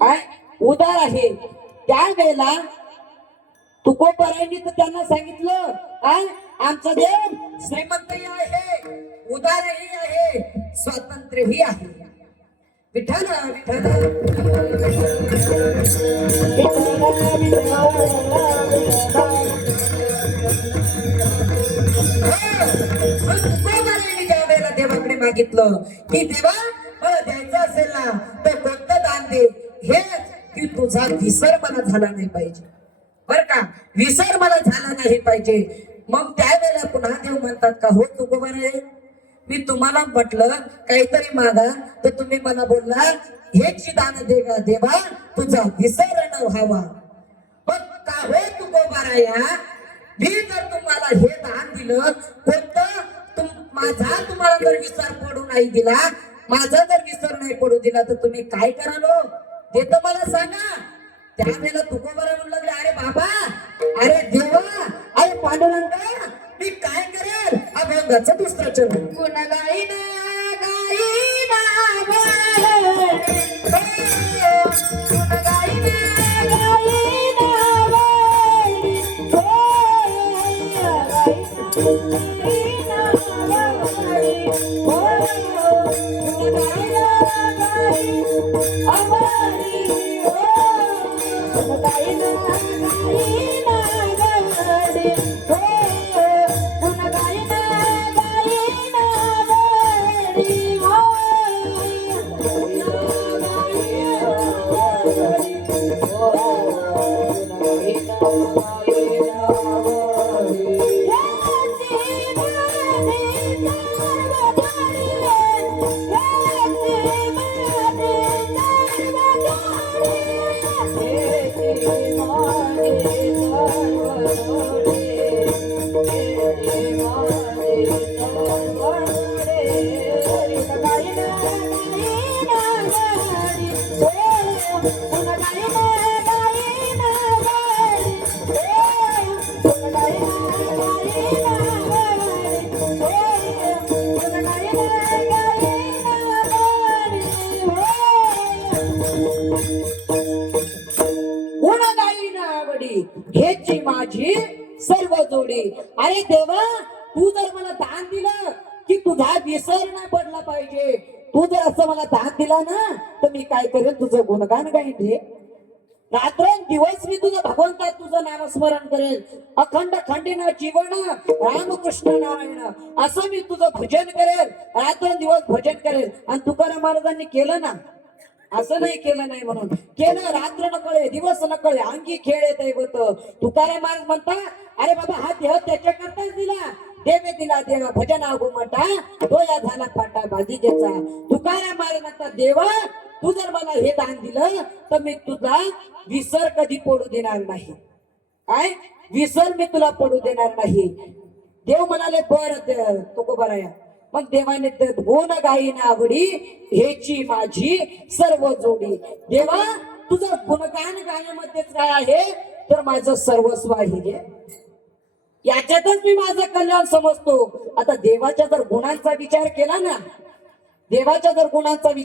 काय उदार आहे त्यावेळेला तुकोबारायांनी तर त्यांना सांगितलं काय आमचा देव श्रीमंतही आहे उदारही आहे स्वातंत्र्यही आहे. विठ्ठल विठ्ठल तुकोबारायांनी ज्या वेळेला देवाकडे मागितलं की देवा द्यायचं असेल ना तर कोणतं दान दे हेच की तुझा विसर मला झाला नाही पाहिजे बर का विसर मला झाला नाही पाहिजे. मग त्यावेळेला पुन्हा देव म्हणतात का हो तुकोबाराय मी तुम्हाला म्हटलं काहीतरी मागा तर तुम्ही मला बोलला हेच दान दे का देवा तुझा विसर न व्हावा. पण का हो तुकोबाराया मी जर तुम्हाला हे दान दिलं कोणतं माझा तुम्हाला जर विसर पडू नाही दिला माझा जर विसर नाही पडू दिला तर तुम्ही काय कराल ते तर मला सांगा. त्यावेळेला तुकोबारा म्हणू लागले अरे बाबा अरे देवा अरे पांडुरंगा मी काय करेल अभंगाचं दुसरं चरण गुण गाईना गाईना गुण गाईना घ्यायची माझी सर्व जोडी. अरे देवा तू जर मला दान दिलं की तुझा विसर नाही पडला पाहिजे तू जर असं मला दान दिला ना तर मी काय करेन तुझं गुणगान गाईन रे रात्रंदिवस मी तुझं भगवंतात तुझं नामस्मरण करेल अखंड खंडीन जीवन रामकृष्ण नारायण असं मी तुझं भजन करेल रात्रंदिवस भजन करेल. आणि तुकाराम महाराजांनी केलं ना असं नाही केलं नाही म्हणून केलं रात्र न कळे दिवस न कळे अंगी खेळ येत दैवत. तुकाराम महाराज म्हणता अरे बाबा हा देह त्याच्या करताच दिला देवे दिला देवा भजना घुमटा तो या झाला पाटा बाजीजेचा. तुकाराम महाराज म्हणता देवा तू जर मला हे दान दिलं तर मी तुझा विसर कधी पडू देणार नाही. काय विसर मी तुला पडू देणार नाही. देव म्हणाले बर तुकोबाराया मग देवाने गुण गाईन आवडी हेची माझी सर्व जोडी. देवा तुझं गुणगान गाण्यामध्येच काय आहे तर माझं सर्वस्व आहे याच्यातच मी माझं कल्याण समजतो. आता देवाच्या जर गुणांचा विचार केला ना देवाच्या जर गुणांचा